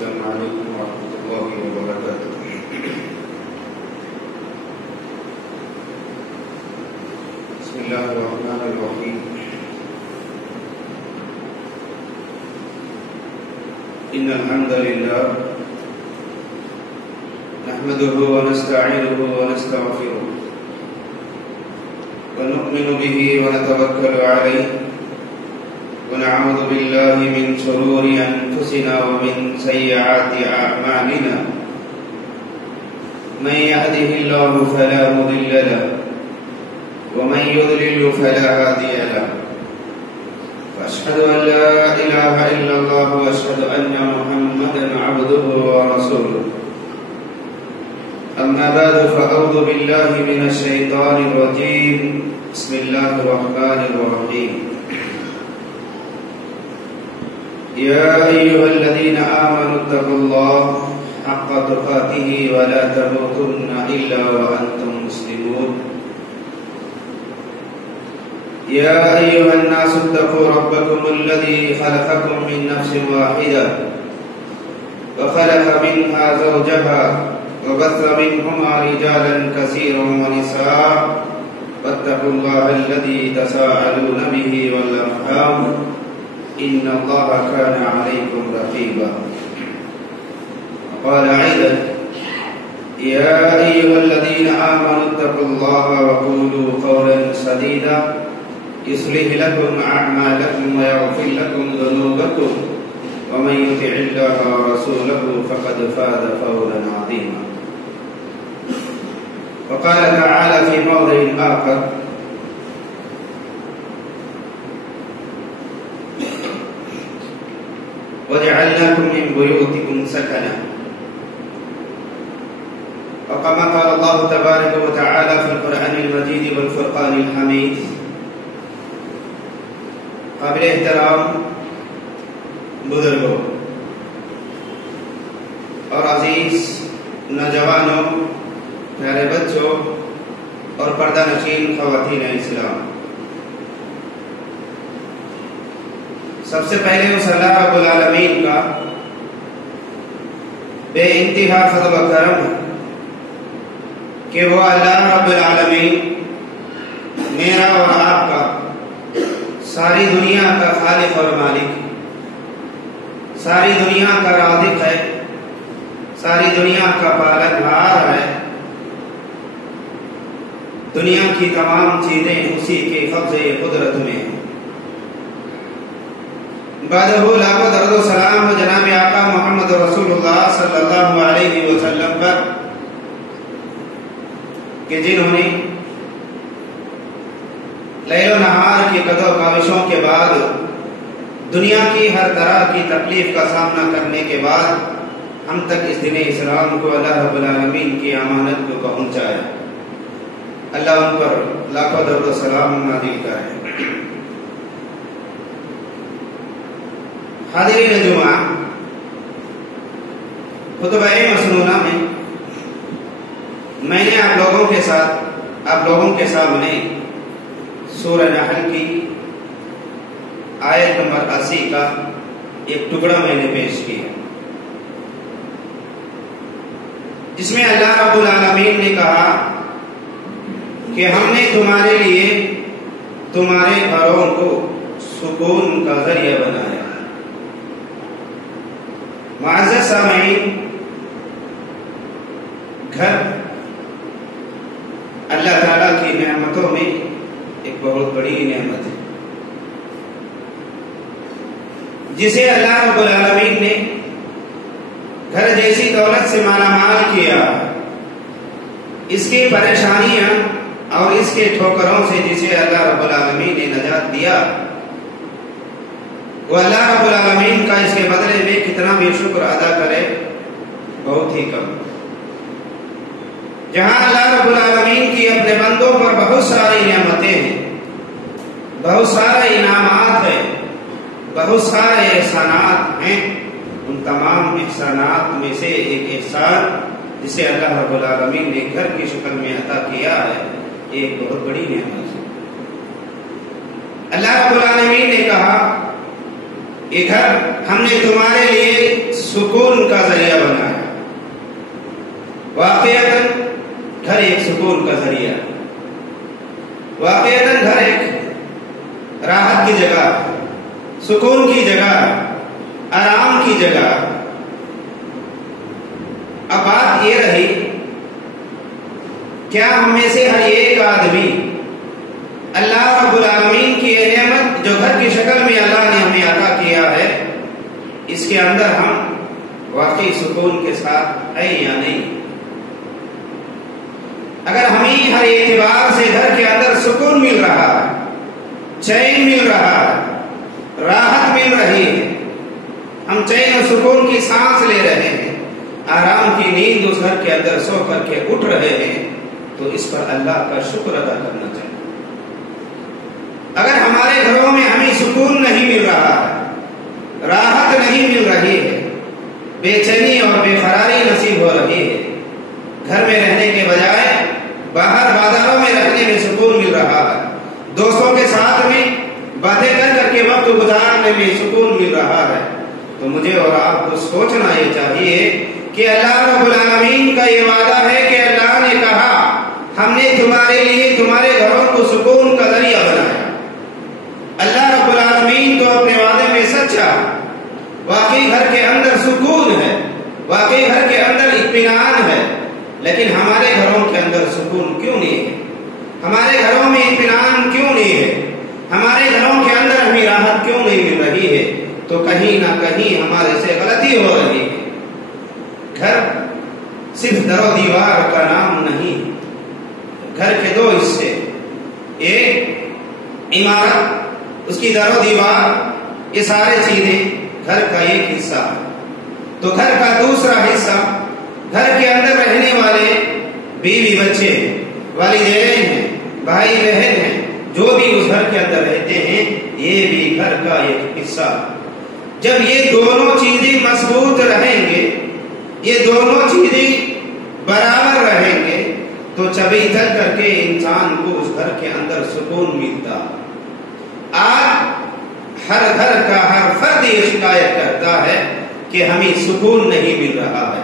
السلام عليكم ورحمة الله وبركاته. بسم الله الرحمن الرحيم. إن الحمد لله نحمده ونستعينه ونستغفره ونؤمن به ونتوكل عليه ونعوذ بالله من شرور أنفسنا ومن سيئات أعمالنا. من يهده الله فلا مضل له ومن يضلل فلا هادي له. وأشهد أن لا إله إلا الله وأشهد أن محمدا عبده ورسوله. أما بعد فأعوذ بالله من الشيطان الرجيم. بسم الله الرحمن الرحيم. يا أيها الذين آمنوا اتقوا الله حق تقاته ولا تموتن إلا وأنتم مسلمون. يا أيها الناس اتقوا ربكم الذي خلقكم من نفس واحدة وخلق منها زوجها وبث منهما رجالا كثيرا ونساء واتقوا الله الذي تساءلون به والأرحام إن الله كان عليكم رقيبا. قال أيضا يا أيها الذين آمنوا اتقوا الله وقولوا قولا سديدا يصلح لكم أعمالكم ويغفر لكم ذنوبكم ومن يطع الله ورسوله فقد فاز فوزا عظيما. وقال تعالى في موضع آخر وجعلناكم من بيوتكم سكنا. وكما قال الله تبارك وتعالى في القرآن المجيد والفرقان الحميد. قابل احترام بزرگوں اور عزیز نوجوانوں، پیارے بچوں اور پردہ نشین خواتین اسلام، سب سے پہلے اس اللہ رب العالمین کا بے انتہا فضل و کرم ہے کہ وہ اللہ رب العالمین میرا اور آپ کا، ساری دنیا کا خالق اور مالک، ساری دنیا کا رازق ہے، ساری دنیا کا پالنہار ہے. دنیا کی تمام چیزیں اسی کے قبضے قدرت میں ہیں. بعدہ لاکھوں درود و سلام و جناب آقا محمد رسول اللہ صلی اللہ علیہ وسلم پر کہ جنہوں نے لیل و نہار کی قدر و کاوشوں کے بعد، دنیا کی ہر طرح کی تکلیف کا سامنا کرنے کے بعد ہم تک اس دین اسلام کو اللہ رب العالمین کی امانت کو پہنچایا. اللہ ان پر لاکھوں درود و سلام نازل کرے. حاضرین جمعہ، خطبہ مسنونہ میں میں نے آپ لوگوں کے سامنے سورہ نحل کی آیت نمبر 80 کا ایک ٹکڑا میں نے پیش کیا، جس میں اللہ رب العالمین نے کہا کہ ہم نے تمہارے لیے تمہارے گھروں کو سکون کا ذریعہ بنایا. معزز سامعین، گھر اللہ تعالیٰ کی نعمتوں میں ایک بہت بڑی نعمت ہے، جسے اللہ رب العالمین نے گھر جیسی دولت سے مالا مال کیا. اس کی پریشانیاں اور اس کے ٹھوکروں سے جسے اللہ رب العالمین نے نجات دیا، وہ اللہ رب العالمین کا اس کے بدلے میں کتنا بھی شکر ادا کرے بہت ہی کم. جہاں اللہ رب العالمین کی اپنے بندوں پر بہت ساری نعمتیں ہیں، بہت سارے انعامات ہیں، بہت سارے احسانات ہیں، ان تمام احسانات میں سے ایک احسان جسے اللہ رب العالمین نے گھر کی شکل میں عطا کیا ہے، ایک بہت بڑی نعمت ہے. اللہ رب العالمین نے کہا کہ گھر ہم نے تمہارے لیے سکون کا ذریعہ بنایا. واقعتاً گھر ایک سکون کا ذریعہ، واقعتاً گھر ایک راحت کی جگہ، سکون کی جگہ، آرام کی جگہ. اب بات یہ رہی، کیا ہم میں سے ہر ایک آدمی اللہ رب العالمین کی یہ نعمت جو گھر کی شکل میں اللہ نے ہمیں عطا کیا ہے، اس کے اندر ہم واقعی سکون کے ساتھ ہے یا نہیں؟ اگر ہمیں ہر اعتبار سے گھر کے اندر سکون مل رہا ہے، چین مل رہا ہے، راحت مل رہی ہے، ہم چین و سکون کی سانس لے رہے ہیں، آرام کی نیند اس گھر کے اندر سو کر کے اٹھ رہے ہیں، تو اس پر اللہ کا شکر ادا کرنا چاہیے. اگر ہمارے گھروں میں ہمیں سکون نہیں مل رہا ہے، راحت نہیں مل رہی ہے، بے چینی اور بے قراری نصیب ہو رہی ہے، گھر میں رہنے کے بجائے باہر بازاروں میں رہنے میں سکون مل رہا ہے، دوستوں کے ساتھ میں باتیں کر کے وقت گزارنے میں سکون مل رہا ہے، تو مجھے اور آپ کو سوچنا یہ چاہیے کہ اللہ رب العالمین کا یہ وعدہ ہے کہ اللہ نے کہا ہم نے تمہارے لیے تمہارے گھروں کو سکون کا ذریعہ بنایا. اللہ رب العالمین تو اپنے وعدے میں سچا. واقعی گھر کے اندر سکون ہے، واقعی گھر کے اندر اطمینان ہے، لیکن ہمارے گھروں کے اندر سکون کیوں نہیں ہے؟ ہمارے گھروں میں اطمینان کیوں نہیں ہے؟ ہمارے گھروں کے اندر ہمیں راحت کیوں نہیں مل رہی ہے؟ تو کہیں نہ کہیں ہمارے سے غلطی ہو رہی ہے. گھر صرف در و دیوار کا نام نہیں. گھر کے دو حصے، ایک عمارت، اس کی در و دیوار، یہ سارے چیزیں گھر کا ایک حصہ. تو گھر کا دوسرا حصہ، گھر کے اندر رہنے والے بیوی بچے ہیں، والدین ہیں، بھائی بہن ہیں، جو بھی اس گھر کے اندر رہتے ہیں، یہ بھی گھر کا ایک حصہ. جب یہ دونوں چیزیں مضبوط رہیں گے، یہ دونوں چیزیں برابر رہیں گے، تو چبی چل کر کے انسان کو اس گھر کے اندر سکون ملتا. آج ہر گھر کا ہر فرد یہ شکایت کرتا ہے کہ ہمیں سکون نہیں مل رہا ہے،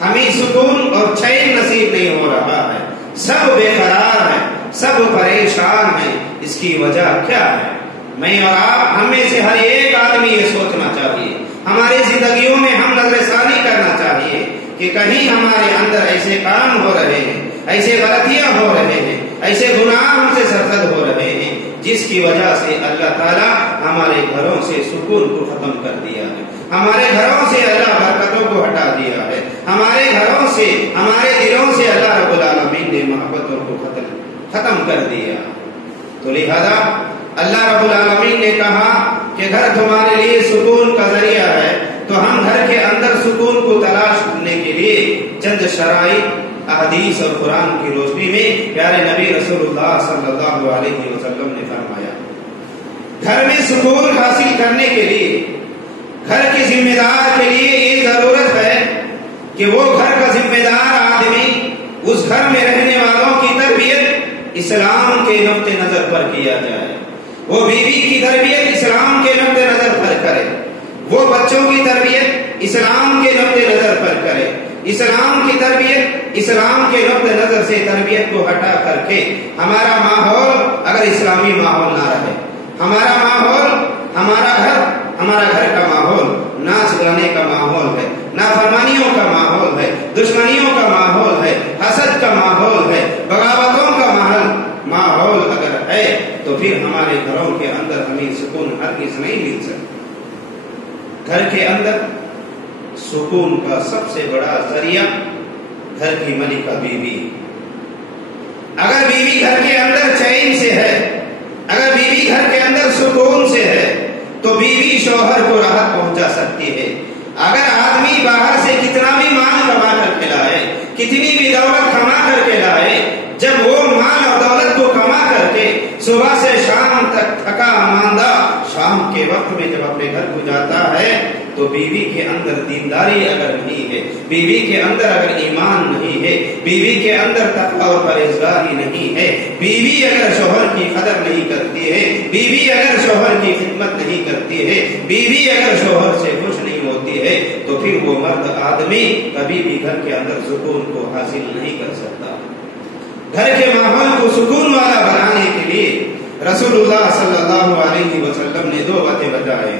ہمیں سکون اور چین نصیب نہیں ہو رہا ہے، سب بے قرار ہیں، سب پریشان ہیں. اس کی وجہ کیا ہے؟ میں اور آپ، ہم میں سے ہر ایک آدمی یہ سوچنا چاہیے، ہماری زندگیوں میں ہم نظر ثانی کرنا چاہیے کہ کہیں ہمارے اندر ایسے کام ہو رہے ہیں، ایسے غلطیاں ہو رہے ہیں، ایسے گناہ ہم سے سرزد ہو رہے ہیں، جس کی وجہ سے اللہ تعالیٰ ہمارے گھروں سے سکون کو ختم کر دیا ہے، ہمارے گھروں سے اللہ برکتوں کو ہٹا دیا ہے، ہمارے گھروں سے، ہمارے دلوں سے اللہ رب العالمین نے محبتوں کو ختم کر دیا. تو لہذا اللہ رب العالمین نے کہا کہ گھر تمہارے لیے سکون کا ذریعہ ہے. تو ہم گھر کے اندر سکون کو تلاش کرنے کے لیے چند شرائط احادیث اور قرآن کی روشنی میں پیارے نبی رسول اللہ صلی اللہ علیہ وسلم نے فرمایا. گھر میں سکون حاصل کرنے کے لیے گھر کے ذمہ دار کے لیے یہ ضرورت ہے کہ وہ گھر کا ذمہ دار آدمی اس گھر میں رہنے والوں کی تربیت اسلام کے نقطہ نظر پر کیا جائے، وہ بیوی کی تربیت اسلام کے نقطہ نظر پر کرے، وہ بچوں کی تربیت اسلام کے نقطہ نظر پر کرے، اسلام کی تربیت اسلام کے نقطہ نظر سے تربیت کو ہٹا کر کے ہمارا ماحول اگر اسلامی ماحول نہ رہے، ہمارا ماحول، ہمارا گھر کا ماحول ناچ گانے کا ماحول ہے، نافرمانیوں کا ماحول ہے، دشمنیوں کا ماحول ہے، حسد کا ماحول ہے، بغاوتوں کا ماحول اگر ہے تو پھر ہمارے گھروں کے اندر ہمیں سکون ہرگز نہیں مل سکتا. گھر کے اندر سکون کا سب سے بڑا ذریعہ گھر کی ملکہ بیوی. اگر بیوی گھر کے اندر چین سے ہے، اگر بیوی گھر کے اندر سکون سے ہے، تو بیوی شوہر کو راحت پہنچا سکتی ہے. اگر آدمی باہر سے کتنا بھی مال کما کر کے لائے، کتنی بھی دولت کما کر کے لائے، جب وہ مال اور دولت کو کما کر کے صبح سے شام تک تھکا ماندہ شام کے وقت میں جب اپنے گھر کو جاتا ہے، تو بیوی کے اندر دینداری اگر نہیں ہے، بیوی کے اندر اگر ایمان نہیں ہے، بیوی کے اندر تقوی اور پرہیزگاری نہیں ہے، بیوی اگر شوہر کی قدر نہیں کرتی ہے، بیوی اگر شوہر کی خدمت نہیں کرتی ہے، بیوی اگر شوہر سے خوش نہیں ہوتی ہے، تو پھر وہ مرد آدمی کبھی بھی گھر کے اندر سکون کو حاصل نہیں کر سکتا. گھر کے ماحول کو سکون والا بنانے کے لیے رسول اللہ صلی اللہ علیہ وسلم نے 2 باتیں بتائے.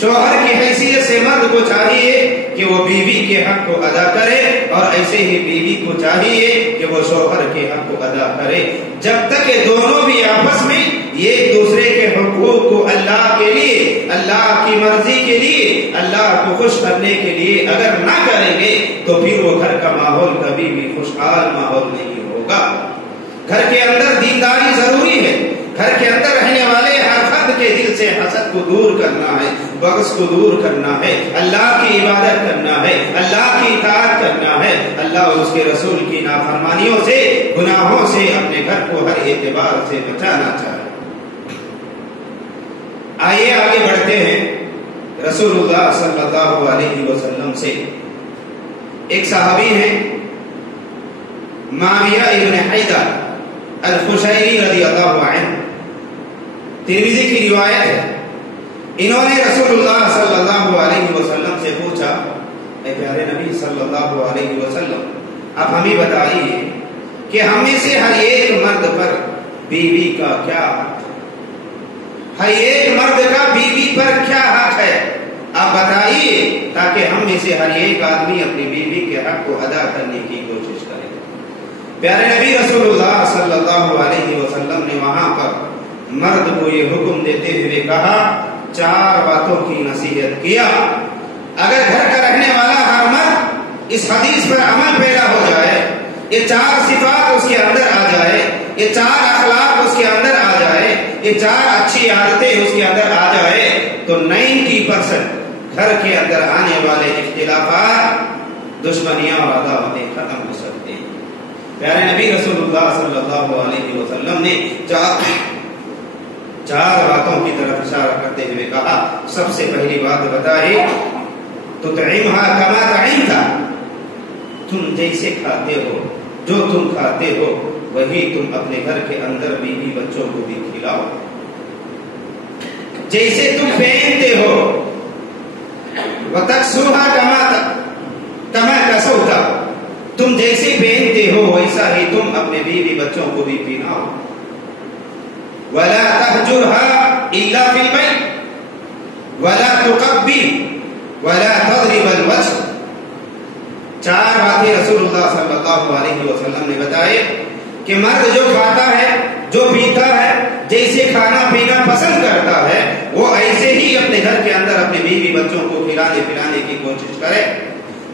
شوہر کی حیثیت سے مرد کو چاہیے کہ وہ بیوی کے حق کو ادا کرے اور ایسے ہی بیوی کو چاہیے کہ وہ شوہر کے حق کو ادا کرے. جب تک کہ دونوں بھی آپس میں ایک دوسرے کے حقوق کو اللہ کے لیے، اللہ کی مرضی کے لیے، اللہ کو خوش کرنے کے لیے اگر نہ کریں گے تو پھر وہ گھر کا ماحول کبھی بھی خوشحال ماحول نہیں ہوگا. گھر کے اندر دینداری ضروری ہے. گھر کے اندر رہنے والے ہر فرد کے دل سے حسد کو دور کرنا ہے، بغض کو دور کرنا ہے، اللہ کی عبادت کرنا ہے، اللہ کی اطاعت کرنا ہے، اللہ اور اس کے رسول کی نافرمانیوں سے، گناہوں سے اپنے گھر کو ہر اعتبار سے بچانا چاہے. آئیے آگے بڑھتے ہیں. رسول اللہ صلی اللہ علیہ وسلم سے ایک صحابی ہیں معاویہ ابن حیدہ الخشیری رضی اللہ عنہ، ترمذی کی روایت ہے. انہوں نے رسول اللہ صلی اللہ علیہ وسلم سے پوچھا، اے پیارے نبی صلی اللہ علیہ وسلم، آپ ہمیں بتائیے کہ ہم میں سے ہر ایک مرد پر بیوی کا کیا حق ہے؟ ہر ایک مرد کا بیوی پر کیا حق ہے؟ آپ بتائیے تاکہ ہم میں سے ہر ایک آدمی اپنی بیوی کے حق کو ادا کرنے کی کوشش کرے. پیارے نبی رسول اللہ صلی اللہ علیہ وسلم نے وہاں پر مرد کو یہ حکم دیتے ہوئے کہا، 4 باتوں کی نصیحت کیا. اگر گھر کا رہنے والا ہر مرد اس حدیث پر عمل پیدا ہو جائے، یہ 4 صفات اس کے اندر آ جائے، یہ 4 اخلاق اس کے اندر آ جائے، یہ 4 اچھی عادتیں اس کے اندر آ جائے تو 90% گھر کے اندر آنے والے اختلافات، دشمنیاں اور عداوتیں ختم ہو سکتے ہیں. پیارے نبی رسول اللہ صلی اللہ علیہ وسلم نے 4 باتوں کی طرف اشارہ کرتے ہوئے کہا. سب سے پہلی بات بتائے تو تطعمها كما طعمت، تم جیسے کھاتے ہو، جو تم کھاتے ہو وہی تم اپنے گھر کے اندر بیوی بچوں کو بھی کھلاؤ. جیسے تم پہنتے ہو، وتكسوها كما كسوت، تم جیسے پہنتے ہو ویسا ہی تم اپنے بیوی بچوں کو بھی پہناؤ. ولا تهجرها الا في البيت ولا تقبل ولا تضرب الوجه. 4 باتیں رسول اللہ صلی اللہ علیہ وسلم نے بتائے کہ مرد جو کھاتا ہے، جو پیتا ہے، جیسے کھانا پینا پسند کرتا ہے وہ ایسے ہی اپنے گھر کے اندر اپنے بیوی بچوں کو کھلانے پلانے کی کوشش کرے.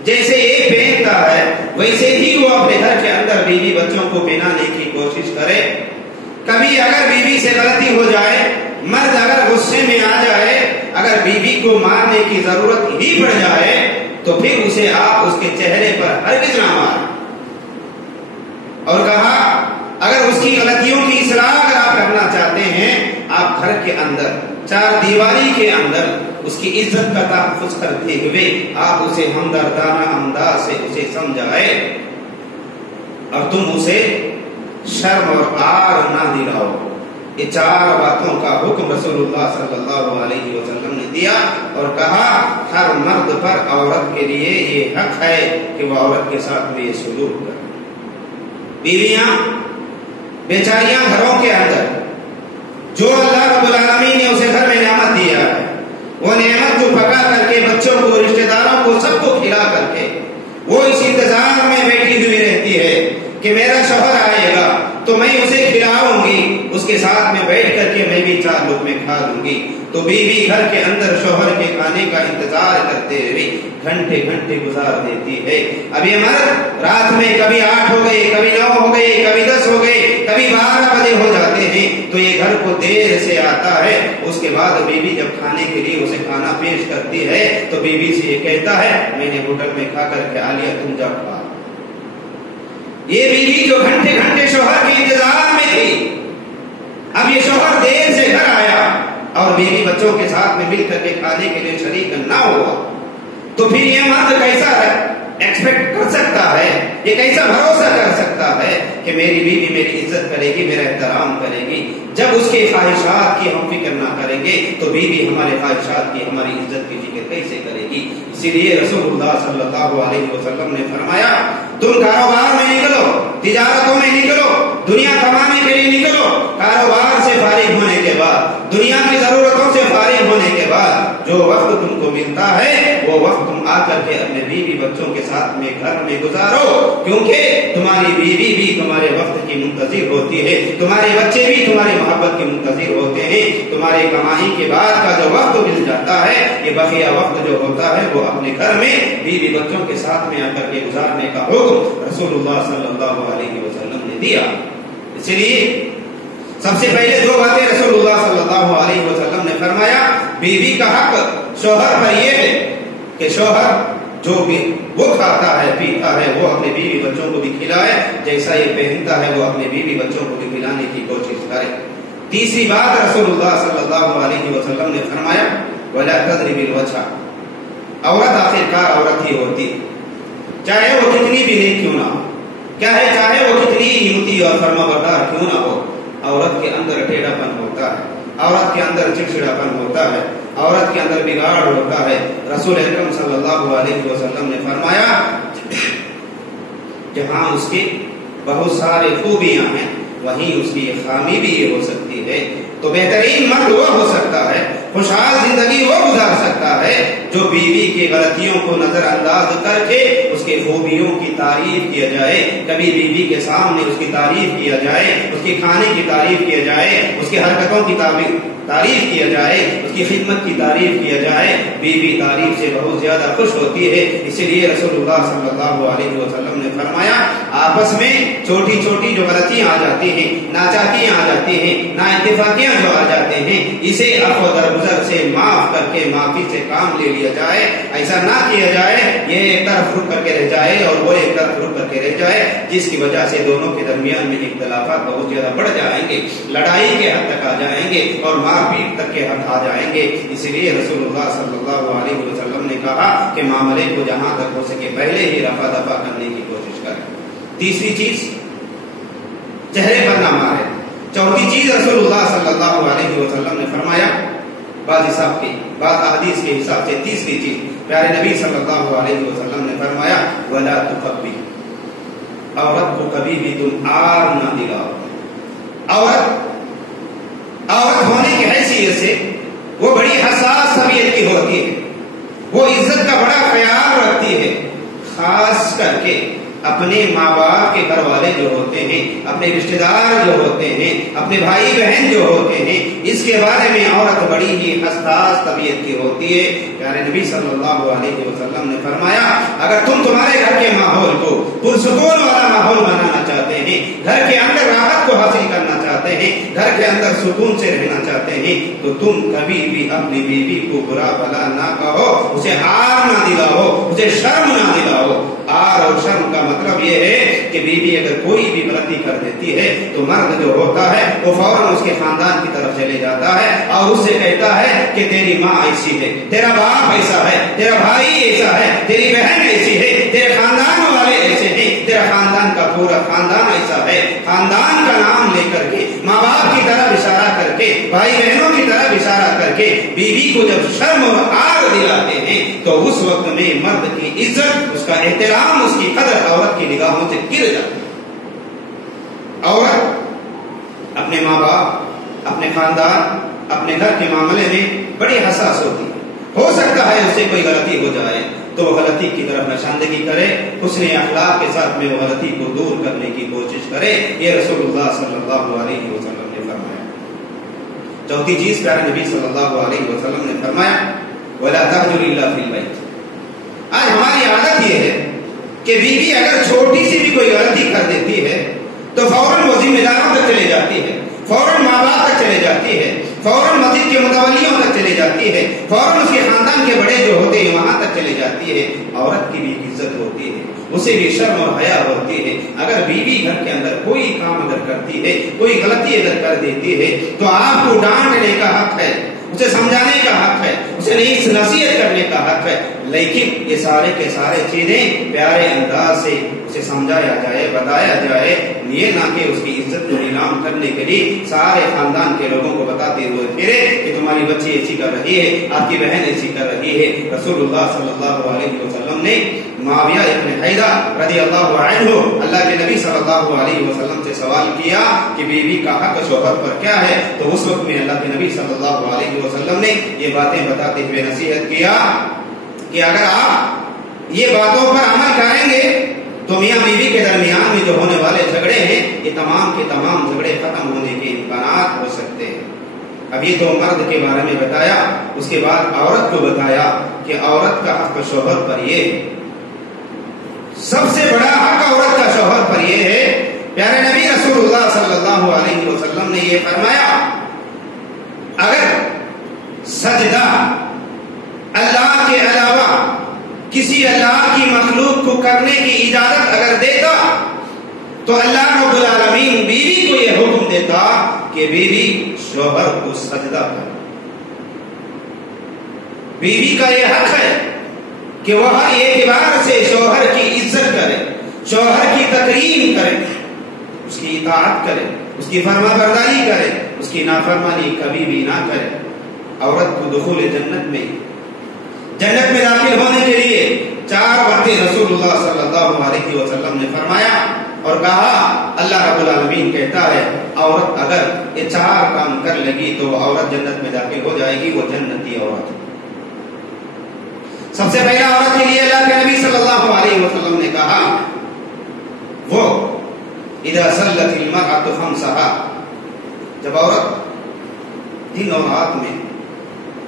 جیسے ایک پہنتا ہے ویسے ہی وہ اپنے گھر کے اندر بیوی بچوں کو پہنانے کی کوشش کرے. کبھی اگر بیوی سے غلطی ہو جائے، مرد اگر غصے میں آ جائے، اگر بیوی کو مارنے کی ضرورت ہی پڑ جائے تو پھر اسے آپ اس کے چہرے پر ہرگز نہ ماریں. اور کہا اگر اس کی غلطیوں کی اصلاح اگر آپ کرنا چاہتے ہیں، آپ گھر کے اندر 4 دیواری کے اندر اس کی عزت کا تحفظ کرتے ہوئے آپ اسے ہمدردانہ انداز سے اسے سمجھائے اور تم اسے شرم اور عار نہ دلاؤ. یہ 4 باتوں کا حکم رسول اللہ صلی اللہ علیہ وسلم نے دیا اور کہا ہر مرد پر عورت کے لیے یہ حق ہے کہ وہ عورت کے ساتھ میں یہ سلوک کرے. بیویاں بیچاریاں گھروں کے اندر جو اللہ رب العالمین نے اسے گھر میں نعمت دیا ہے، وہ نعمت کو پکا کر کے بچوں کو، رشتہ داروں کو، سب کو کھلا کر کے وہ اس انتظار میں بیٹھی ہوئی رہتی ہے کہ میرا شوہر آئے گا تو میں اسے کھلاؤں گی، اس کے ساتھ میں بیٹھ کر کے میں بھی 4 لقمے کھا لوں گی. تو بیوی گھر کے اندر شوہر کے کھانے کا انتظار کرتے ہوئے گھنٹے گھنٹے گزار دیتی ہے. اب یہ مرد رات میں کبھی 8 ہو گئے، کبھی 9 ہو گئے، کبھی 10 ہو گئے، کبھی 12 بجے ہو جاتے ہیں تو یہ گھر کو دیر سے آتا ہے. اس کے بعد بیوی جب کھانے کے لیے اسے کھانا پیش کرتی ہے تو بیوی سے یہ کہتا ہے میں نے ہوٹل میں کھا کر کے آ لیا، تم جا کھا. یہ بیوی جو گھنٹے گھنٹے شوہر کے انتظار میں تھی، اب یہ شوہر دیر سے گھر آیا اور بیوی بچوں کے ساتھ میں مل کر کے کھانے کے لیے شریک نہ ہوا تو پھر یہ مرد کیسا ہے؟ ایکسپیکٹ کر سکتا ہے, یہ کیسا بھروسہ کر سکتا ہے کہ میری بیوی میری عزت کرے گی, میرا احترام کرے گی؟ جب اس کے خواہشات کی ہم فکر نہ کریں گے تو بیوی ہمارے خواہشات کی, ہماری عزت کی فکر کیسے کرے گی؟ اسی لیے رسول اللہ صلی اللہ علیہ وسلم نے فرمایا تم کاروبار میں نکلو, تجارتوں میں نکلو, دنیا کمانے کے لیے نکلو. کاروبار سے فارغ ہونے کے بعد, دنیا کی ضرورتوں سے فارغ ہونے کے بعد جو وقت تم کو ملتا ہے وہ وقت تم آ کر کے اپنے بیوی بچوں کے ساتھ میں گھر میں گزارو, کیونکہ تمہاری بیوی بھی تمہارے وقت کی منتظر ہوتی ہے, تمہارے بچے بھی تمہاری محبت کے منتظر ہوتے ہیں. تمہارے کمائی کے بعد کا جو وقت مل جاتا ہے, یہ بقیہ وقت جو ہوتا ہے وہ اپنے گھر میں بیوی بچوں کے ساتھ میں آ کر کے گزارنے کا حکم رسول اللہ صلی اللہ علیہ وسلم نے دیا. اس لیے سب سے پہلے دو باتیں رسول اللہ صلی اللہ علیہ وسلم نے فرمایا. بیوی کا حق شوہر پر یہ ہے کہ شوہر جو بھی وہ کھاتا ہے پیتا ہے وہ اپنے بیوی بچوں کو بھی کھلائے, جیسا یہ پہنتا ہے وہ اپنے بیوی بچوں کو بھی کھلانے کی کوشش کرے. تیسری بات رسول اللہ صلی اللہ علیہ وسلم نے فرمایا وَلَا تَضْرِبِ الْوَجْهَ. عورت آخرکار عورت ہی ہوتی, چاہے وہ کتنی بھی نیک کیوں نہ ہو, چاہے وہ کتنی ہمتی اور فرمانبردار کیوں نہ ہو, عورت کے اندر ٹیڑھا پن ہوتا ہے, عورت کے اندر چڑچڑا پن ہوتا ہے, عورت کے اندر بگاڑ ہوتا ہے. رسول اکرم صلی اللہ علیہ وسلم نے فرمایا جہاں اس کے بہت سارے خوبیاں ہیں وہیں اس کی خامی بھی یہ ہو سکتی ہے. تو بہترین مرد وہ ہو سکتا ہے, خوشحال زندگی وہ گزار سکتا ہے جو بیوی کی غلطیوں کو نظر انداز کر کے اس کے خوبیوں کی تعریف کیا جائے. کبھی بیوی کے سامنے اس کی تعریف کیا جائے, اس کے کھانے کی تعریف کیا جائے, اس کی حرکتوں کی تعریف کیا جائے, اس کی خدمت کی تعریف کیا جائے. بیوی تعریف سے بہت زیادہ خوش ہوتی ہے. اسی لیے رسول اللہ صلی اللہ علیہ وسلم نے فرمایا آپس میں چھوٹی چھوٹی جو غلطیاں آ جاتی ہیں, ناچاکیاں آ جاتی ہیں, نا اتفاقیاں جو آ جاتے ہیں, اسے عفو درگزر سے معاف کر کے معافی سے کام لے لیا جائے. ایسا نہ کیا جائے یہ ایک طرف رک کر کے رہ جائے اور وہ ایک طرف رک کر کے رہ جائے, جس کی وجہ سے دونوں کے درمیان میں اختلافات بہت زیادہ بڑھ جائیں گے, لڑائی کے حد تک آ جائیں گے اور مار پیٹ تک کے حد آ جائیں گے. اسی لیے رسول اللہ صلی اللہ علیہ وسلم نے کہا کہ معاملے کو جہاں تک ہو سکے پہلے ہی رفع دفع کرنے کی کوشش کریں. تیسری چیز چہرے پر نہ مارے. چوتھی چیز رسول اللہ صلی اللہ علیہ وسلم نے فرمایا بعض احادیث کے حساب سے تیسری چیز پیارے نبی صلی اللہ علیہ وسلم نے فرمایا ولا تقبی. عورت کو کبھی بھی تم آر نہ دلاؤ. عورت ہونے کی حیثیت سے وہ بڑی حساس طبیعت کی ہوتی ہے, وہ عزت کا بڑا خیال رکھتی ہے, خاص کر کے اپنے ماں باپ کے گھر والے جو ہوتے ہیں, اپنے رشتے دار جو ہوتے ہیں, اپنے بھائی بہن جو ہوتے ہیں, اس کے بارے میں عورت بڑی ہی حساس طبیعت کی ہوتی ہے. پیارے نبی صلی اللہ علیہ وسلم نے فرمایا اگر تم تمہارے گھر کے ماحول کو پرسکون والا ماحول بنانا چاہتے ہیں, گھر کے اندر راحت کو حاصل کرنا چاہتے ہیں, گھر کے اندر سکون سے رہنا چاہتے ہیں, تو تم کبھی بھی اپنی بیوی کو برا بھلا نہ کہو, اسے آر نہ دلاؤ, اسے شرم نہ دلاؤ. آر اور شرم کا مطلب یہ ہے کہ بیوی اگر کوئی بھی غلطی کر دیتی ہے تو مرد جو ہوتا ہے وہ فوراً اس کے خاندان کی طرف چلے جاتا ہے اور اس سے کہتا ہے کہ تیری ماں ایسی ہے, تیرا باپ ایسا ہے, تیرا بھائی ایسا ہے, تیری بہن ایسی ہے, تیرے خاندان والے ایسے ہیں, تیرا خاندان کا پورا خاندان ایسا ہے. خاندان کا نام لے کر کے, ماں باپ کی طرف اشارہ کر کے, بھائی بہنوں کی طرف اشارہ کر کے بیوی کو جب شرم اور آر دلاتے ہیں تو اس وقت میں مرد کی عزت, اس کا احترام, اس کی قدر عورت کی نگاہوں سے گر جاتی ہے. عورت اپنے ماں باپ, اپنے خاندان, اپنے گھر کے معاملے میں بڑی حساس ہوتی ہے. ہو سکتا ہے اس سے کوئی غلطی ہو جائے تو وہ غلطی کی طرف نشاندہی کرے, حسن اخلاق کے ساتھ میں وہ غلطی کو دور کرنے کی کوشش کرے. یہ رسول اللہ صلی اللہ علیہ وسلم نے فرمایا. چوتھی چیز پیارے نبی صلی اللہ علیہ وسلم نے فرمایا ولا تهجر الا في البيت. آج ہماری عادت یہ ہے کہ بیوی اگر چھوٹی سی بھی کوئی غلطی کر دیتی ہے تو فوراً وہ ذمہ داروں تک چلے جاتی ہے, فوراً ماں باپ تک چلے جاتی ہے, فوراً مسجد کے متولیوں تک چلے جاتی ہے, فوراً اس کے خاندان کے بڑے جو ہوتے ہیں وہاں تک چلے جاتی ہے. عورت کی بھی عزت ہوتی ہے, اسے بھی شرم اور حیا ہوتی ہے. اگر بیوی گھر کے اندر کوئی کام اگر کرتی ہے, کوئی غلطی اگر کر دیتی ہے تو آپ کو ڈانٹنے کا حق ہے, اسے سمجھانے کا حق ہے, اسے نصیحت کرنے کا حق ہے, لیکن یہ سارے کے سارے چیزیں پیارے انداز سے اسے سمجھایا جائے، بتایا جائے، یہ نہ کہ اس کی عزت کو نیلام کرنے کے لیے سارے خاندان کے لوگوں کو بتاتے ہوئے پھرے کہ تمہاری بچی ایسی کر رہی ہے، آپ کی بہن ایسی کر رہی ہے۔ رسول اللہ صلی اللہ علیہ وسلم نے معاویہ ابن حیدہ رضی اللہ عنہ اللہ کے نبی صلی اللہ علیہ وسلم سے سوال کیا کہ بیوی کا حق شوہر پر کیا ہے، تو اس وقت میں اللہ کے نبی صلی اللہ علیہ وسلم نے یہ باتیں بتاتے ہوئے نصیحت کیا کہ اگر آپ یہ باتوں پر عمل کریں گے تو میاں بیوی کے درمیان میں جو ہونے والے جھگڑے ہیں یہ تمام کے تمام جھگڑے ختم ہونے کے امکانات ہو سکتے ہیں۔ اب یہ تو مرد کے بارے میں بتایا، اس کے بعد عورت کو بتایا کہ عورت کا حق شوہر پر یہ ہے، سب سے بڑا حق عورت کا شوہر پر یہ ہے۔ پیارے نبی رسول اللہ صلی اللہ علیہ وسلم نے یہ فرمایا اگر سجدہ اللہ کے علاوہ کسی اللہ کی مخلوق کو کرنے کی اجازت اگر دیتا تو اللہ رب العالمین بیوی کو یہ حکم دیتا کہ بیوی شوہر کو سجدہ کرے۔ بیوی کا یہ حق ہے کہ وہ ہر اعتبار سے شوہر کی عزت کرے، شوہر کی تکریم کرے، اس کی اطاعت کرے، اس کی فرما برداری کرے، اس کی نافرمانی کبھی بھی نہ کرے۔ عورت کو دخول جنت میں داخل ہونے کے لیے 4 باتیں رسول اللہ صلی اللہ علیہ وسلم نے فرمایا اور کہا، اللہ رب العالمین کہتا ہے عورت اگر یہ 4 کام کر لگی تو عورت جنت میں داخل ہو جائے گی، وہ جنتی عورت۔ سب سے پہلا عورت کے لیے اللہ کے نبی صلی اللہ علیہ وسلم نے کہا وہ اذا صلت المرأة خمسها، جب عورت دن اور رات میں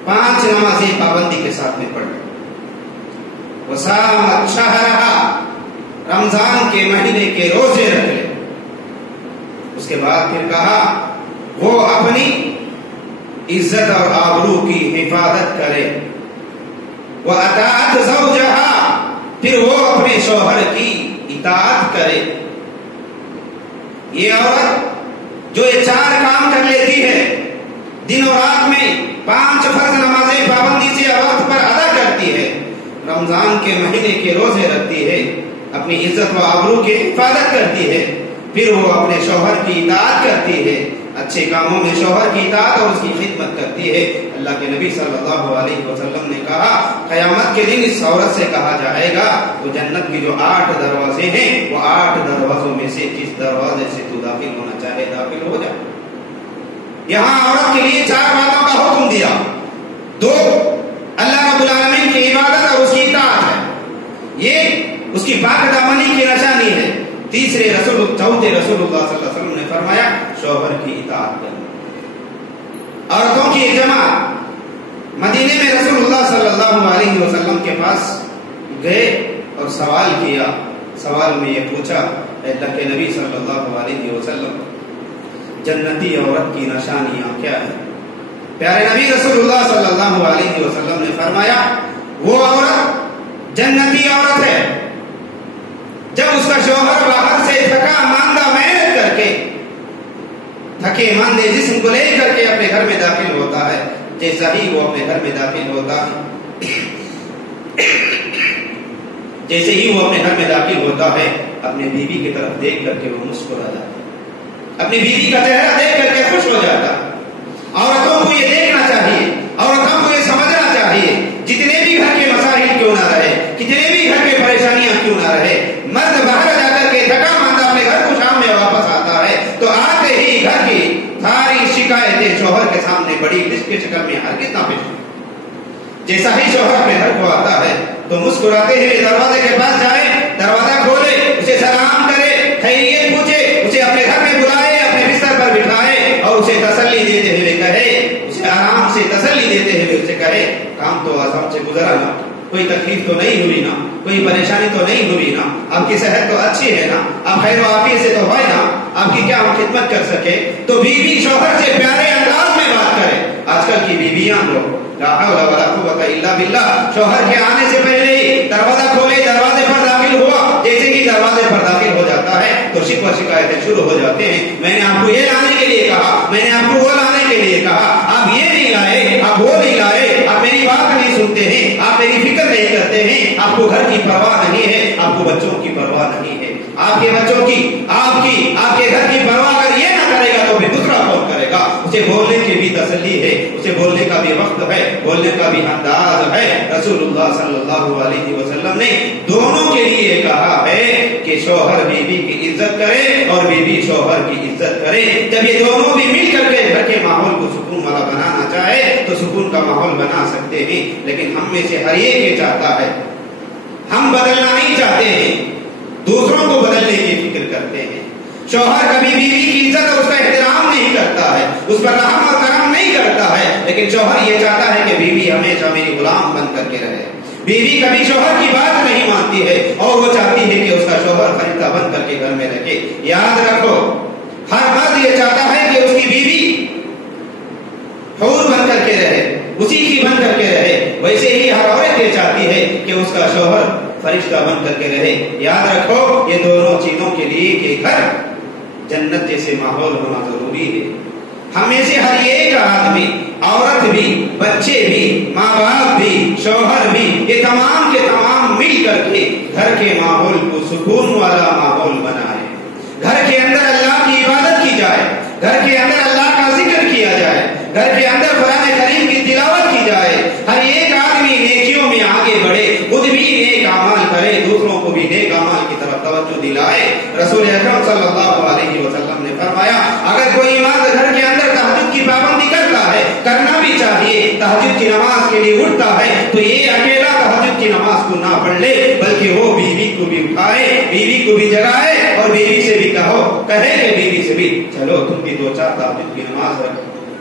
5 نمازیں پابندی کے ساتھ میں پڑھے، وصامت شہرها، رمضان کے مہینے کے روزے رکھ لے، اس کے بعد پھر کہا وہ اپنی عزت اور آبرو کی حفاظت کرے، وَأَطَاعَتْ زَوْجَهَا، پھر وہ اپنے شوہر کی اطاعت کرے۔ یہ عورت جو یہ 4 کام کر لیتی ہے، دن اور رات میں 5 فرض نمازیں پابندی سے وقت پر ادا کرتی ہے، رمضان کے مہینے کے روزے رکھتی ہے، اپنی عزت و آبرو کی حفاظت کرتی ہے، پھر وہ اپنے شوہر کی اطاعت کرتی ہے، اچھے کاموں میں شوہر کی اطاعت اور اس کی خدمت کرتی ہے۔ اللہ کے نبی صلی اللہ علیہ وسلم نے کہا قیامت کے دن اس عورت سے کہا جائے گا تو جنت کی جو 8 دروازے ہیں وہ 8 دروازوں میں سے جس دروازے سے تو داخل ہونا چاہے داخل ہو جائے۔ یہاں عورت کے لیے 4 باتوں کا حکم دیا، 2 اللہ رب العالمین کی عبادت اور اس کی اطاعت ہے، یہ اس کی پاک دامنی کی نشانی ہے۔ چوتھے رسول اللہ صلی اللہ علیہ وسلم نے فرمایا شوہر کی اطاعت کرنا۔ عورتوں کی ایک جماعت مدینے میں رسول اللہ صلی اللہ علیہ وسلم کے پاس گئے اور سوال کیا، سوال میں یہ پوچھا اللہ کے نبی صلی اللہ علیہ وسلم جنتی عورت کی نشانیاں کیا ہیں؟ پیارے نبی رسول اللہ صلی اللہ علیہ وسلم نے فرمایا وہ عورت جنتی عورت ہے جب اس کا شوہر باہر سے تھکا ماندہ محنت کر کے تھکے ماندے جسم کو لے کر کے اپنے گھر میں داخل ہوتا ہے، جیسا ہی وہ اپنے گھر میں داخل ہوتا ہے جیسے ہی وہ اپنے گھر میں داخل ہوتا ہے اپنے بیوی کی طرف دیکھ کر کے وہ مسکرا جاتا ہے، اپنی بیوی کا چہرہ دیکھ کر کے خوش ہو جاتا ہے۔ عورتوں کو یہ دیکھنا چاہیے، عورتوں کو یہ سمجھنا چاہیے جتنے بھی گھر کے مسائل کیوں نہ رہے، کتنے بھی گھر کے پریشانیاں کیوں نہ رہے، مرد باہر جا کر کے تھکا ماندہ اپنے گھر کو شام میں واپس آتا ہے تو آتے ہی گھر کی ساری شکایتیں شوہر کے سامنے بڑی لسٹ کی شکل میں ہر کتنا پیش، جیسا ہی شوہر اپنے گھر کو آتا ہے تو مسکراتے ہوئے دروازے کے پاس جائے، دروازہ کھولے، اسے سلام کرے، خیریت پوچھے، اسے اپنے گھر میں بلائے، اپنے بستر پر بٹھائے اور اسے تسلی دیتے ہوئے کہے، اسے آرام سے تسلی دیتے ہوئے اسے کہے کام تو آسان سے گزرا نا، کوئی تکلیف تو نہیں ہوئی نا، کوئی پریشانی تو نہیں ہوئی نا، آپ کی صحت تو اچھی ہے نا، آپ خیر و عافیت سے تو ہے نا، آپ کی کیا ہم خدمت کر سکے؟ تو بیوی شوہر سے پیارے انداز میں بات کرے۔ آج کل کی بیویاں لوگ لا حول ولا قوت الا باللہ شوہر کے آنے سے پہلے ہی دروازہ کھولے، دروازے پر داخل ہوا، جیسے ہی دروازے پر داخل ہو جاتا ہے تو شکوہ شکایتیں شروع ہو جاتے ہیں، میں نے آپ کو یہ لانے کے لیے کہا، میں نے آپ کو وہ لانے کے لیے کہا، آپ یہ نہیں لائے، آپ وہ نہیں لائے، آپ میری بات نہیں سنتے ہیں، آپ میری فکر نہیں کرتے آپ کو گھر کی پرواہ نہیں ہے، آپ کو بچوں کی پرواہ نہیں ہے، آپ کے بچوں کی، آپ کے گھر کی پرواہ اگر یہ نہ کرے گا تو پھر دوسرا کون کرے گا؟ اسے بولنے کی بھی تسلی ہے، اسے بولنے کا بھی وقت ہے، بولنے کا بھی انداز ہے۔ رسول اللہ صلی اللہ علیہ وسلم نے دونوں کے لیے کہا ہے کہ شوہر بیوی کی عزت کرے اور بیوی شوہر کی عزت کرے۔ جب یہ دونوں بھی مل کر کے گھر کے ماحول کو سکون والا بنانا چاہے تو سکون کا ماحول بنا سکتے ہیں، لیکن ہم میں سے ہر ایک یہ چاہتا ہے، ہم بدلنا نہیں چاہتے ہیں، دوسروں کو بدلنے کی فکر کرتے ہیں۔ شوہر کبھی بیوی کی عزت اور اس کا احترام نہیں کرتا ہے، اس پر رحم اور کرم نہیں کرتا ہے، لیکن شوہر یہ چاہتا ہے کہ بیوی ہمیشہ میری غلام بن کر کے رہے۔ بیوی کبھی شوہر کی بات نہیں مانتی ہے اور وہ چاہتی ہے کہ اس کا شوہر فرشتہ بن کر کے گھر میں رکھے۔ یاد رکھو، ہر مرد یہ چاہتا ہے کہ اس کی بیوی حور بن کر کے رہے، اسی کی بن کر کے رہے، ویسے ہی ہر عورت یہ چاہتی ہے کہ اس کا شوہر فرشتہ بن کر کے رہے۔ یاد رکھو، یہ دونوں چیزوں کے لیے کہ گھر جنت جیسے ماحول ہونا ضروری ہے۔ ہم میں سے ہر ایک آدمی، عورت بھی، بچے بھی، ماں باپ بھی، شوہر بھی، یہ تمام کے تمام مل کر کے گھر کے ماحول کو سکون والا ماحول بنائے۔ گھر کے اندر اللہ کی عبادت کی جائے، گھر کے اندر اللہ کا ذکر کیا جائے، گھر کے اندر قرآن کریم کی تلاوت کی جائے، ہر ایک آدمی نیکیوں میں آگے بڑھے، خود بھی نیک اعمال کرے، دوسروں کو بھی نیک اعمال کی طرف توجہ دلائے۔ رسول اکرم صلی اللہ علیہ وسلم نے فرمایا، اگر کوئی مرد گھر کے اندر تہجد کی پابندی کرتا ہے، کرنا بھی چاہیے، تہجد کی نماز کے لیے اٹھتا ہے، تو یہ اکیلا تہجد کی نماز کو نہ پڑھ لے، بلکہ وہ بیوی کو بھی اٹھائے، بیوی کو بھی جگائے اور بیوی سے بھی کہے کہ بیوی سے بھی چلو تم بھی 2-4 تہجد کی نماز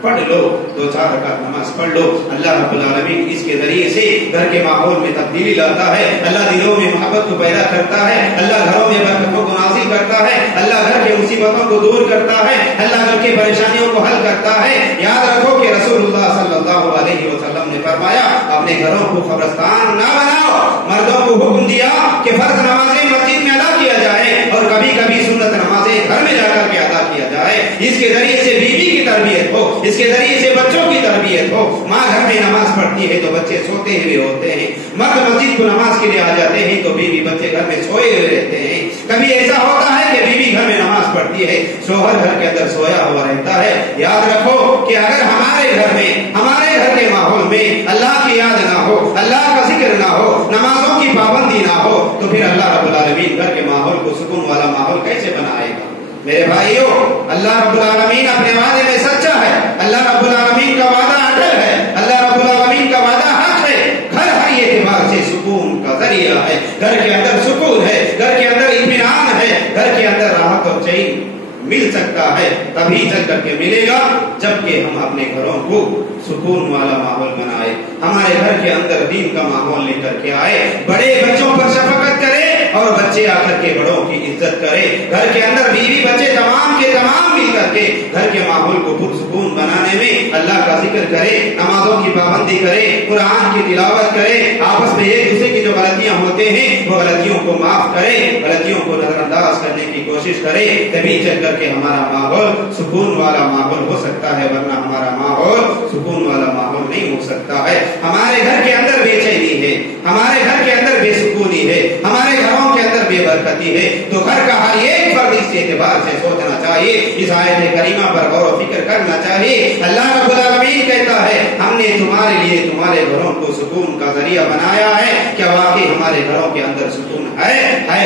پڑھ لو، 2-4 رکعت نماز پڑھ لو۔ اللہ رب العالمین اس کے ذریعے سے گھر کے ماحول میں تبدیلی لاتا ہے، اللہ دلوں میں محبت کو پیدا کرتا ہے، اللہ گھروں میں برکتوں کو نازل کرتا ہے، اللہ گھر کے مصیبتوں کو دور کرتا ہے، اللہ گھر کی پریشانیوں کو حل کرتا ہے۔ یاد رکھو کہ رسول اللہ صلی اللہ علیہ وسلم نے فرمایا، اپنے گھروں کو قبرستان نہ بناؤ۔ مردوں کو حکم دیا کہ فرض نمازیں مسجد میں ادا کیا جائے اور کبھی کبھی سنت نمازیں گھر میں جا کر کے ادا کیا جائے۔ اس کے ذریعے سے بیوی کی تربیت ہو، اس کے ذریعے سے بچوں کی تربیت ہو۔ ماں گھر میں نماز پڑھتی ہے تو بچے سوتے ہوئے ہوتے ہیں، مرد مسجد کو نماز کے لیے آ جاتے ہیں تو بیوی بچے گھر میں سوئے ہوئے رہتے ہیں۔ کبھی ایسا ہوتا ہے کہ بیوی گھر میں نماز پڑھتی ہے، شوہر گھر کے اندر سویا ہوا رہتا ہے۔ یاد رکھو کہ اگر ہمارے گھر میں، ہمارے گھر کے ماحول میں اللہ کی یاد نہ ہو، اللہ کا ذکر نہ ہو، نمازوں کی پابندی نہ ہو، تو پھر اللہ رب العالمین گھر کے ماحول کو سکون والا ماحول کیسے بنائے گا؟ میرے بھائیوں، اللہ رب العالمین اپنے وعدے میں سچا ہے، اللہ رب العالمین کا وعدہ اٹل ہے، اللہ رب العالمین کا وعدہ حق ہے۔ گھر ہر اعتبار سے سکون کا ذریعہ ہے، گھر کے اندر سکون ہے، گھر کے اندر اطمینان ہے، گھر کے اندر راحت اور چین مل سکتا ہے، تبھی چل کر کے ملے گا جبکہ ہم اپنے گھروں کو سکون والا ماحول بنائے، ہمارے گھر کے اندر دین کا ماحول لے کر کے آئے، بڑے بچوں پر شفقت کرے اور بچے آ کر کے بڑوں کی عزت کرے، گھر کے اندر بیوی بچے تمام کے تمام مل کر کے گھر کے ماحول کو پرسکون بنانے میں اللہ کا ذکر کرے، نمازوں کی پابندی کرے، قرآن کی تلاوت کرے، آپس میں ایک دوسرے کی جو غلطیاں ہوتے ہیں وہ غلطیوں کو معاف کرے، غلطیوں کو نظر انداز کرنے کی کوشش کرے، تبھی چل کر کے ہمارا ماحول سکون والا ماحول ہو سکتا ہے، ورنہ ہمارا ماحول سکون والا ماحول نہیں ہو سکتا ہے۔ ہمارے گھر کے اندر بے چینی ہے، ہمارے گھر کے اندر بے سکونی ہے، ہمارے گھروں کے اندر بے برکتی ہے، تو گھر کا ہر ایک فرد اس اعتبار سے سوچنا چاہیے، اس آیت کریمہ پر غور و فکر کرنا چاہیے۔ اللہ رب العالمین کہتا ہے، ہم نے تمہارے لیے تمہارے گھروں کو سکون کا ذریعہ بنایا ہے۔ کیا واقعی ہمارے گھروں کے اندر سکون ہے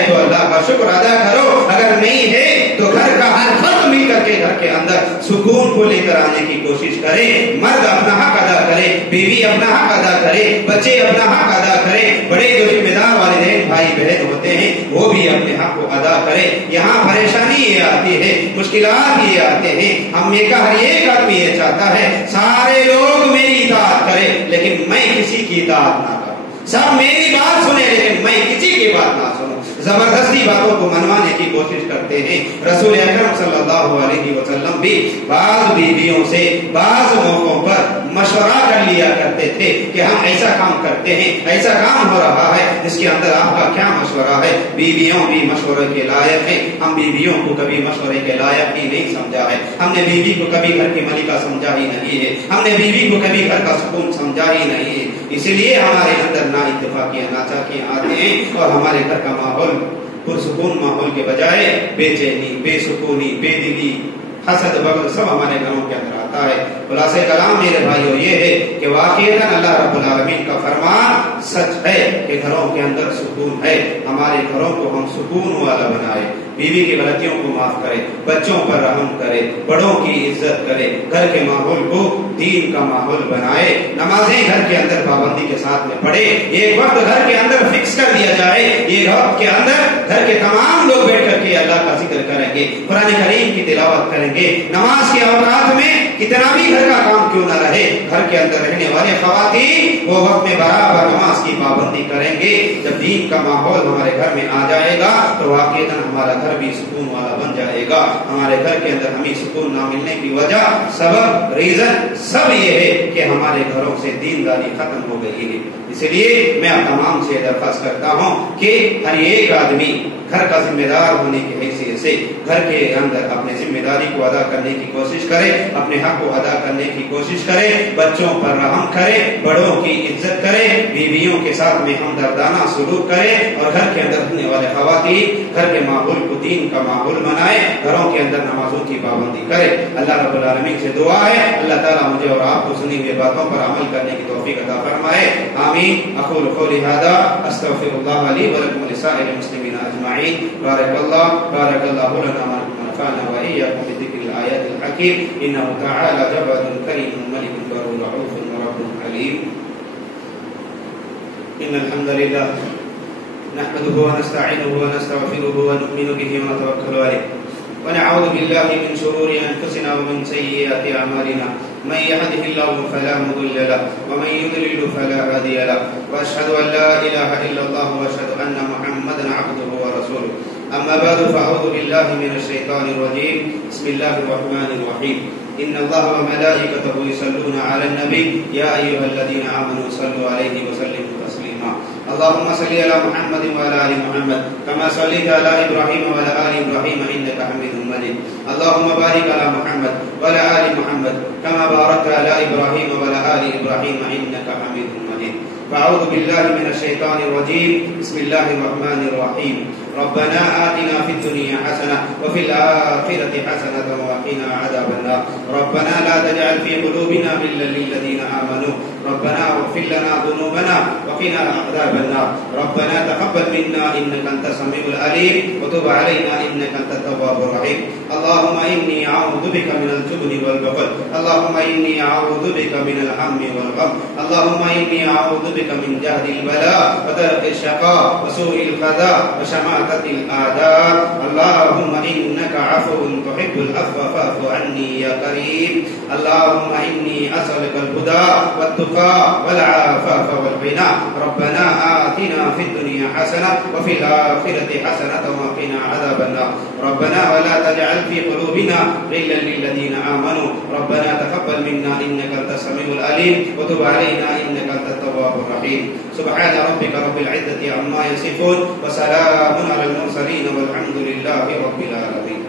تو اللہ کا شکر ادا کرو، اگر نہیں ہے تو گھر کا ہر فرد مل کر کے گھر کے اندر سکون کو لے کر آنے کی کوشش کرے، مرد اپنا حق ادا کرے، بیوی اپنا حق ادا کرے، بچے اپنا حق ادا کرے، بڑے جو ذمہ دار والدین بھائی بہن ہوتے ہیں وہ بھی اپنے حق کو ادا کرے۔ یہاں پریشانی یہ آتی ہے، مشکلات یہ آتے ہیں، ہم میں کا ہر ایک آدمی یہ چاہتا ہے سارے لوگ میری اطاعت کرے لیکن میں کسی کی اطاعت نہ کروں، سب میری بات سنے لیکن میں کسی کی بات نہ سنوں، زبردستی باتوں کو منوانے کی کوشش کرتے ہیں۔ رسول اکرم صلی اللہ علیہ وسلم بھی بعض بیویوں سے بعض موقعوں پر مشورہ کر لیا کرتے تھے کہ ہم ایسا کام کرتے ہیں, ایسا کام ہو رہا ہے, اس کے اندر آپ کا کیا مشورہ ہے. بیویوں بھی مشورے کے لائق ہیں, ہم بیویوں کو کبھی مشورے کے لائق ہی نہیں سمجھا ہے. ہم نے بیوی کو کبھی گھر کی ملکہ سمجھا ہی نہیں ہے, ہم نے بیوی کو کبھی گھر کا سکون سمجھا ہی نہیں ہے. اسی لیے ہمارے اندر نا اتفاقیاں ناچاکیاں آتے ہیں اور ہمارے گھر کا ماحول پرسکون ماحول کے بجائے بے چینی, بے سکونی, بے دلی, حسد, بغض سب ہمارے گھروں کے اندر آتا ہے. خلاصہ کلام میرے بھائیو یہ ہے کہ واقعتاً اللہ رب العالمین کا فرمان سچ ہے کہ گھروں کے اندر سکون ہے. ہمارے گھروں کو ہم سکون والا بنائے, بیوی کی غلطیوں کو معاف کرے, بچوں پر رحم کرے, بڑوں کی عزت کرے, گھر کے ماحول کو دین کا ماحول بنائے, نمازیں گھر کے اندر پابندی کے ساتھ میں پڑھے, ایک وقت گھر کے اندر فکس کر دیا جائے, یہ وقت کے اندر گھر کے تمام لوگ بیٹھ کر کے اللہ کا ذکر کریں گے, قرآن کریم کی تلاوت کریں گے. نماز کے اوقات میں کتنا بھی گھر کا کام کیوں نہ رہے, گھر کے اندر رہنے والے خواتین وہ وقت میں برابر نماز کی پابندی کریں گے. جب دین کا ماحول ہمارے گھر میں آ جائے گا تو واقعتاً ہمارا گھر بھی سکون والا بن جائے گا. ہمارے گھر کے اندر ہمیں سکون نہ ملنے کی وجہ, سبب, ریزن سب یہ ہے کہ ہمارے گھروں سے دینداری ختم ہو گئی ہے. اس لیے میں آپ تمام سے درخواست کرتا ہوں کہ ہر ایک آدمی گھر کا ذمہ دار ہونے کی حیثیت سے گھر کے اندر اپنے ذمہ داری کو ادا کرنے کی کوشش کرے, اپنے حق کو ادا کرنے کی کوشش کرے, بچوں پر رحم کرے, بڑوں کی عزت کرے, بیویوں کے ساتھ میں ہمدردانہ سلوک کرے, اور گھر کے اندر رہنے والے خواتین گھر کے ماحول کو دین کا ماحول بنائے, گھروں کے اندر نمازوں کی پابندی کرے. اللہ رب العالمین سے دعا ہے اللہ تعالیٰ مجھے اور آپ کو سنی ہوئی باتوں پر عمل کرنے کی توفیق عطا فرمائے. آمین. اقول قولی هذا استغفر الله لي ولكم ولسائر المسلمين اجمعين. بارك الله لنا ونفعنا واياكم بذكر الايات الحكيم انه تعالى جبار كريم ملك بر رؤوف ورب حليم. ان الحمد لله نحمده ونستعينه ونستغفره ونؤمن به ونتوكل عليه ونعوذ بالله من شرور انفسنا ومن سيئات اعمالنا. من يهده الله فلا مضل له ومن يضلل فلا هادي له واشهد ان لا اله الا الله واشهد ان محمدا عبده ورسوله. اما بعد فاعوذ بالله من الشيطان الرجيم. بسم الله الرحمن الرحيم. ان الله وملائكته يصلون على النبي يا ايها الذين امنوا صلوا عليه وسلموا تسليما. اللهم صل على محمد وعلى ال محمد كما صليت على ابراهيم وعلى ال ابراهيم انك حميد مجيد. اللهم بارك على محمد وعلى ال محمد كما باركت على ابراهيم وعلى ال ابراهيم انك حميد مجيد. فاعوذ بالله من الشيطان الرجيم. بسم الله الرحمن الرحيم. ربنا آتنا في الدنيا حسنة وفي الآخرة حسنة وقنا عذاب النار. ربنا لا تجعل في قلوبنا غلا للذين آمنوا ربنا واغفر لنا ذنوبنا وقنا عذاب النار. ربنا تقبل منا إنك أنت السميع العليم وتب علينا إنك أنت التواب الرحيم. اللهم إني أعوذ بك من الجبن والبخل. اللهم إني أعوذ بك من الهم والغم. اللهم إني أعوذ بك من جهد البلاء ودرك الشقاء وسوء القضاء وشماتة الأعداء. اللهم إنك عفو تحب العفو فاعف عني يا كريم. اللهم إني أسألك الهدى والتقى والعفاف والغنى. ربنا آتنا في الدنيا حسنة وفي الآخرة حسنة وقنا عذاب النار. ربنا ولا تجعل في قلوبنا غلا للذين آمنوا ربنا تقبل منا إنك أنت السميع العليم وتب علينا إنك أنت التواب الرحيم. سبحان ربك رب العزة عما يصفون وسلام على المرسلين والحمد لله رب العالمين.